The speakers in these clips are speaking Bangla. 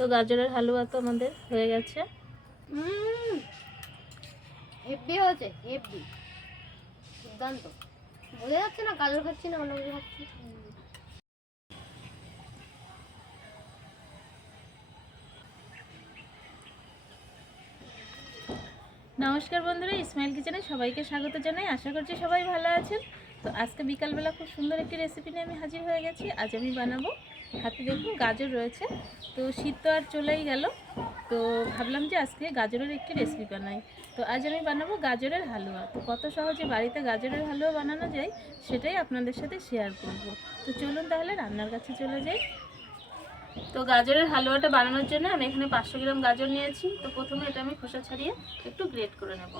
তো গাজরের হালুয়া তো আমাদের হয়ে গেছে। হয়েছে দুর্দান্ত। বোঝা যাচ্ছে না গাজর খাচ্ছি না অন্য কিছু খাচ্ছি। নমস্কার বন্ধুরা ইসমাইল কিচেনে সবাইকে স্বাগত জানাই। আশা করছি সবাই ভালো আছেন। তো আজকে বিকালবেলা খুব সুন্দর একটি রেসিপি নিয়ে আমি হাজির হয়ে গেছি। আজ আমি বানাবো হাতে দেখুন গাজর রয়েছে। তো শীত তো আর চলেই গেল। তো ভাবলাম যে আজকে গাজরের একটি রেসিপি বানাই। তো আজ আমি বানাবো গাজরের হালুয়া। তো কত সহজে বাড়িতে গাজরের হালুয়া বানানো যায় সেটাই আপনাদের সাথে শেয়ার করব। তো চলুন তাহলে রান্নার কাছে চলে যাই। তো গাজরের হালুয়াটা বানানোর জন্য আমি এখানে পাঁচশো গ্রাম গাজর নিয়েছি। তো প্রথমে এটা আমি খোসা ছাড়িয়ে একটু গ্রেট করে নেব।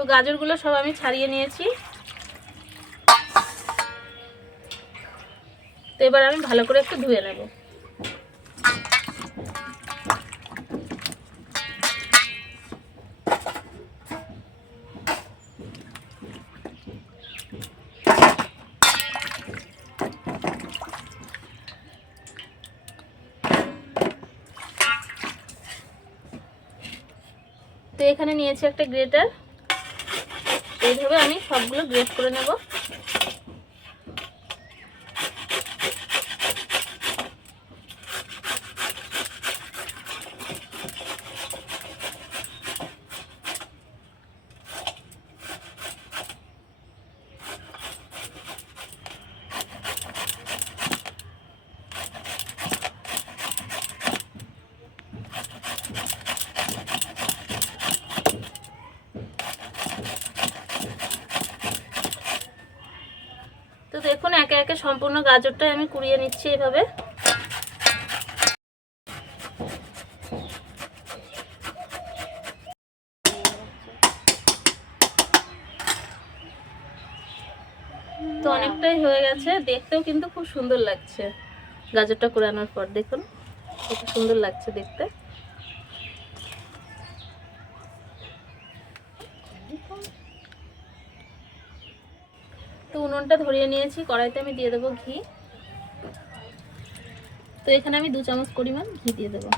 তো গাজরগুলো সব আমি ছাড়িয়ে নিয়েছি। তো এবার আমি ভালো করে একটু ধুয়ে নেব। তো এখানে নিয়েছি একটা গ্রেটার। এইভাবে আমি সবগুলো গ্রেট করে নেব তো দেখুন একে একে সম্পূর্ণ গাজরটাই আমি কুড়িয়ে নিচ্ছি এভাবে। তো অনেকটাই হয়ে গেছে। দেখতেও কিন্তু খুব সুন্দর লাগছে গাজরটা কুড়ানোর পর। দেখুন খুব সুন্দর লাগছে দেখতে। উনুনটা ধরিয়ে নিয়েছি, কড়াইতে আমি দিয়ে দেবো ঘি। তো এখানে আমি দু চামচ পরিমাণ ঘি দিয়ে দেবো।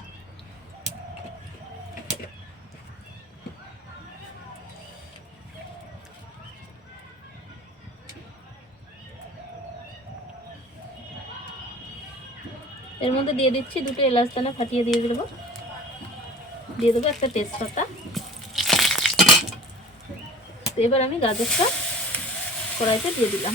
এর মধ্যে দিয়ে দিচ্ছি দুটো এলাচ দানা ফাটিয়ে দিয়ে দেবো। দিয়ে দেবো একটা তেজপাতা। তো এবার আমি গাজরটা কড়াইতে দিয়ে দিলাম।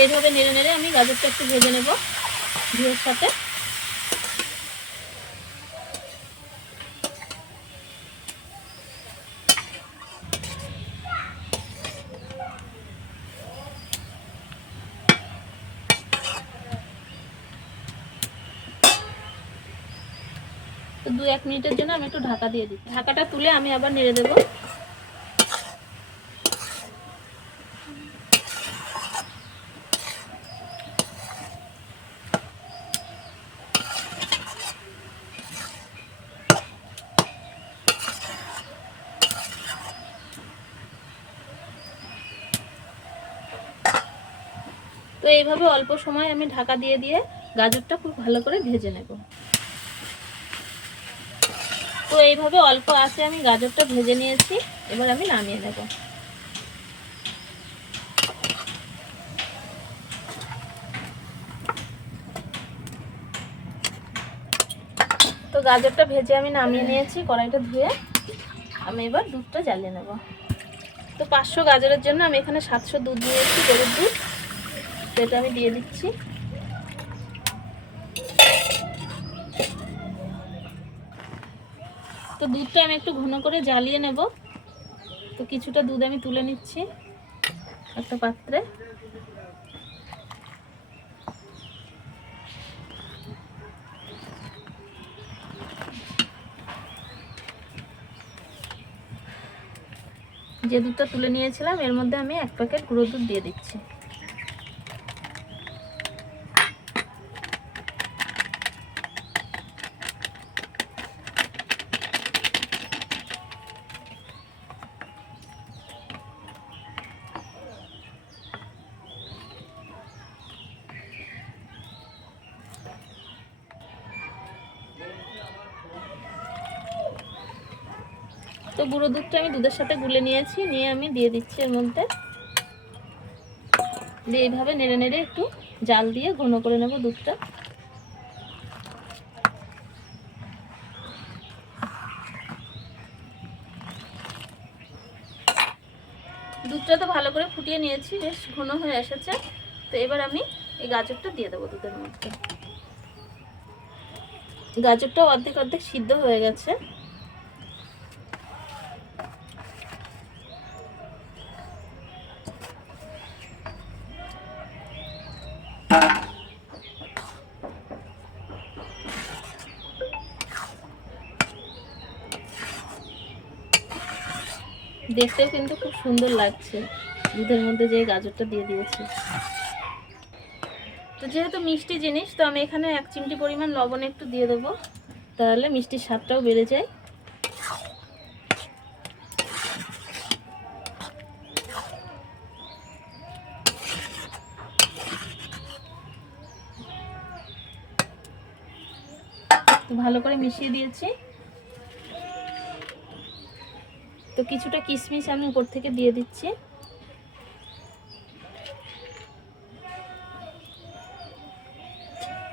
এইভাবে নেড়ে নেড়ে আমি গাজরটা একটু ভেজে নেব ঘিয়ের সাথে। দু এক মিনিটের জন্য আমি একটু ঢাকা দিয়ে দিই ঢাকাটা তুলে আমি আবার নেড়ে দেবো। তো এইভাবে অল্প সময় আমি ঢাকা দিয়ে দিয়ে গাজরটা খুব ভালো করে ভেজে নেব। তো এইভাবে অল্প আছে, আমি গাজরটা ভেজে নিয়েছি। এবার আমি নামিয়ে নেব। তো গাজরটা ভেজে আমি নামিয়ে নিয়েছি, কড়াইটা ধুয়ে আমি এবার দুধটা জ্বালিয়ে নেব। তো পাঁচশো গাজরের জন্য আমি এখানে সাতশো দুধ নিয়েছি, গরুর দুধ। সেটা আমি দিয়ে দিচ্ছি। তো দুধটা আমি একটু ঘন করে জ্বালিয়ে নেব। তো কিছুটা দুধ আমি তুলে নিচ্ছি একটা পাত্রে। যে দুধটা তুলে নিয়েছিলাম, এর মধ্যে আমি এক প্যাকেট গুঁড়ো দুধ দিয়ে দিচ্ছি। তো গুঁড়ো দুধটা আমি দুধের সাথে গুলে নিয়েছি, নিয়ে আমি দিয়ে দিচ্ছি এর মধ্যে। দিয়ে এইভাবে নেড়ে নেড়ে একটু জাল দিয়ে ঘন করে নেব দুধটা। দুধটা তো ভালো করে ফুটিয়ে নিয়েছি, বেশ ঘন হয়ে এসেছে। তো এবার আমি এই গাজরটা দিয়ে দেবো দুধের মধ্যে। গাজরটা অর্ধেক অর্ধেক সিদ্ধ হয়ে গেছে। দেখতেও কিন্তু খুব সুন্দর লাগছে। দুধের মধ্যে যে গাজরটা দিয়ে দিয়েছি। তো যেহেতু মিষ্টি জিনিস, তো আমি এখানে এক চিমটি পরিমাণ লবণ একটু দিয়ে দেবো। তাহলে মিষ্টির স্বাদটাও বেড়ে যায়। ভালো করে মিশিয়ে দিয়েছি। তো কিছুটা কিশমিশ আমি উপর থেকে দিয়ে দিচ্ছি।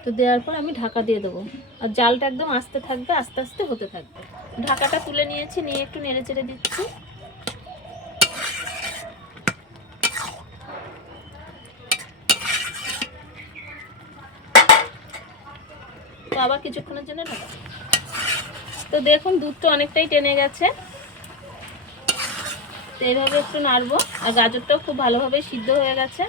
তো দেওয়ার পর আমি ঢাকা দিয়ে দেবো। আর জালটা একদম আস্তে থাকবে, আস্তে আস্তে হতে থাকবে। ঢাকাটা তুলে নিয়েছি, নিয়ে একটু নেড়ে চেড়ে দিচ্ছি। তো আবার কিছুক্ষণের জন্য তো দেখুন, দুধটা অনেকটাই টেনে গেছে। তো এইভাবে একটু নাড়বো। আর গাজরটাও খুব ভালোভাবে সিদ্ধ হয়ে গেছে।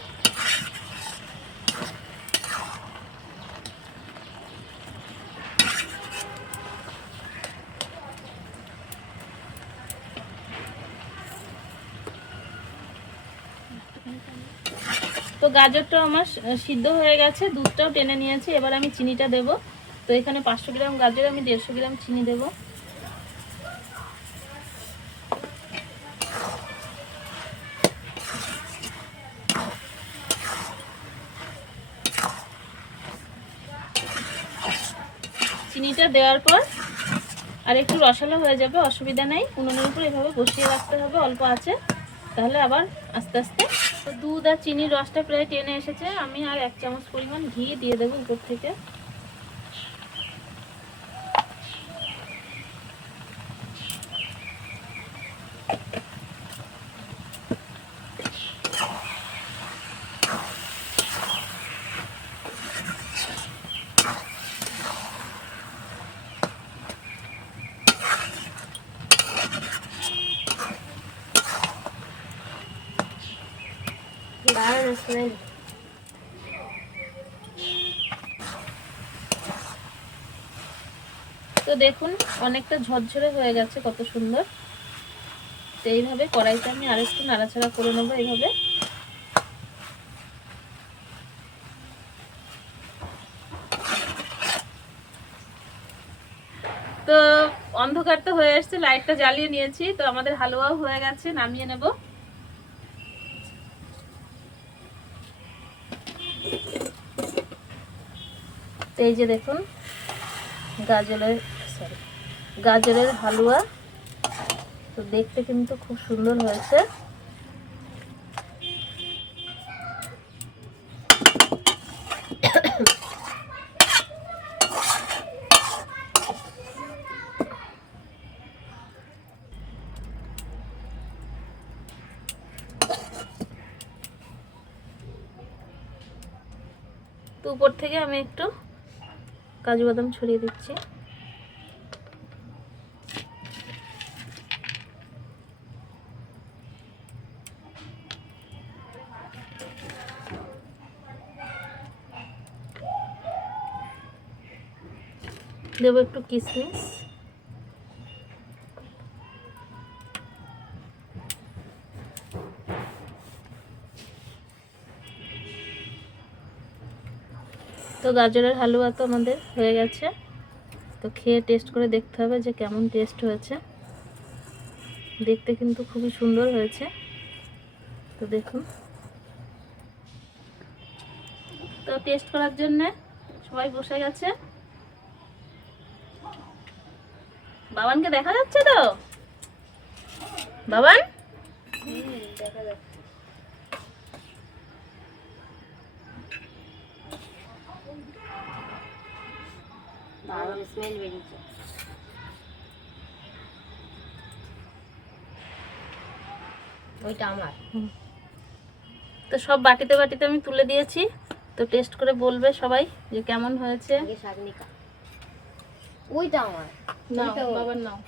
তো গাজরটা আমার সিদ্ধ হয়ে গেছে, দুধটাও টেনে নিয়েছি। এবার আমি চিনিটা দেব। তো এখানে পাঁচশো গ্রাম গাজর, আমি দেড়শো গ্রাম চিনি দেবো। চিনিটা দেওয়ার পর আর একটু রসালো হয়ে যাবে, অসুবিধা নেই। উনুনের উপর এভাবে বসিয়ে রাখতে হবে, অল্প আছে। তাহলে আবার আস্তে আস্তে। দুধ আর চিনির রসটা প্রায় টেনে এসেছে। আমি আর এক চামচ পরিমাণ ঘি দিয়ে দেবো উপর থেকে। দেখুন, অনেকটা ঝরঝরে হয়ে গেছে, কত সুন্দর। তো এইভাবে কড়াইতে আমি আর একটু নাড়াচাড়া করে নেব এইভাবে। তো অন্ধকার তো হয়ে আসছে লাইটটা জ্বালিয়ে নিয়েছি, তো আমাদের হালুয়াও হয়ে গেছে, নামিয়ে নেব। এই যে দেখুন, গাজরের সরি গাজরের হালুয়া। তো দেখতে কিন্তু খুব সুন্দর হয়েছে। তো উপর থেকে আমি একটু কাজু বাদাম ছড়িয়ে দিচ্ছি। দেবো একটু কিশমিশ তো গাজরের হালুয়া তো আমাদের হয়ে গেছে। তো খেয়ে টেস্ট করে দেখতে হবে যে কেমন টেস্ট হয়েছে। দেখতে কিন্তু খুবই সুন্দর হয়েছে। তো দেখুন। তো টেস্ট করার জন্যে সবাই বসে গেছে। বাবানকে দেখা যাচ্ছে তো? বাবান? ওইটা আমার। তো সব বাটিতে বাটিতে আমি তুলে দিয়েছি। তো টেস্ট করে বলবে সবাই যে কেমন হয়েছে। ওইটা আমার। নাও। বাবার নাও।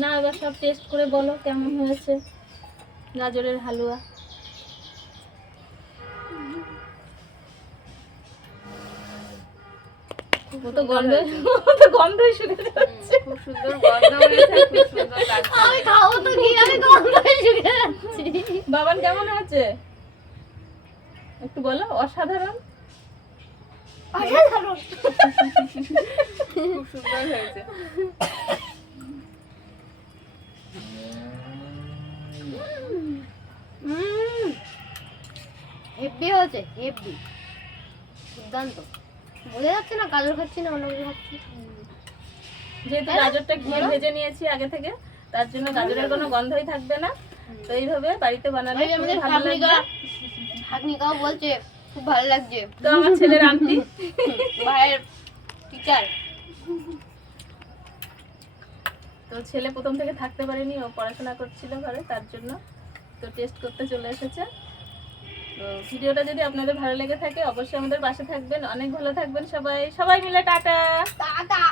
না এবার সব টেস্ট করে বলো কেমন হয়েছে। গাজরের হালুয়া। ও তো গন্ধ ও তো গন্ধই শুনে যাচ্ছে খুব সুন্দর গন্ধ হয়েছে খুব সুন্দর লাগছে। আমি খাব তো কি? আমি গন্ধে শুকে যাচ্ছি। বাবান কেমন হয়েছে? একটু বলো অসাধারণ? অসাধারণ। খুব সুন্দর হয়েছে। হেভি হয়েছে হেভি দুর্দান্ত। বোঝা যাচ্ছে না গাজর খাচ্ছি না অন্য কিছু খাচ্ছি। যেহেতু? গাজরটা ঘিয়ে ভেজে নিয়েছি আগে থেকে তার জন্য গাজরের কোনো গন্ধই থাকবে না। তো এইভাবে বাড়িতে বানালে ভালো লাগবে শাগনিকাও বলছে খুব ভালো লাগছে। তো আমার ছেলের আন্টি ভাইয়ের টিচার তো ছেলে প্রথম থেকে থাকতে পারেনি ও পড়াশোনা করছিল ঘরে তার জন্য তো টেস্ট করতে চলে এসেছে। তো ভিডিওটা যদি আপনাদের ভালো লেগে থাকে অবশ্যই আমাদের পাশে থাকবেন। অনেক ভালো থাকবেন সবাই। সবাই মিলে টাটা! টাটা!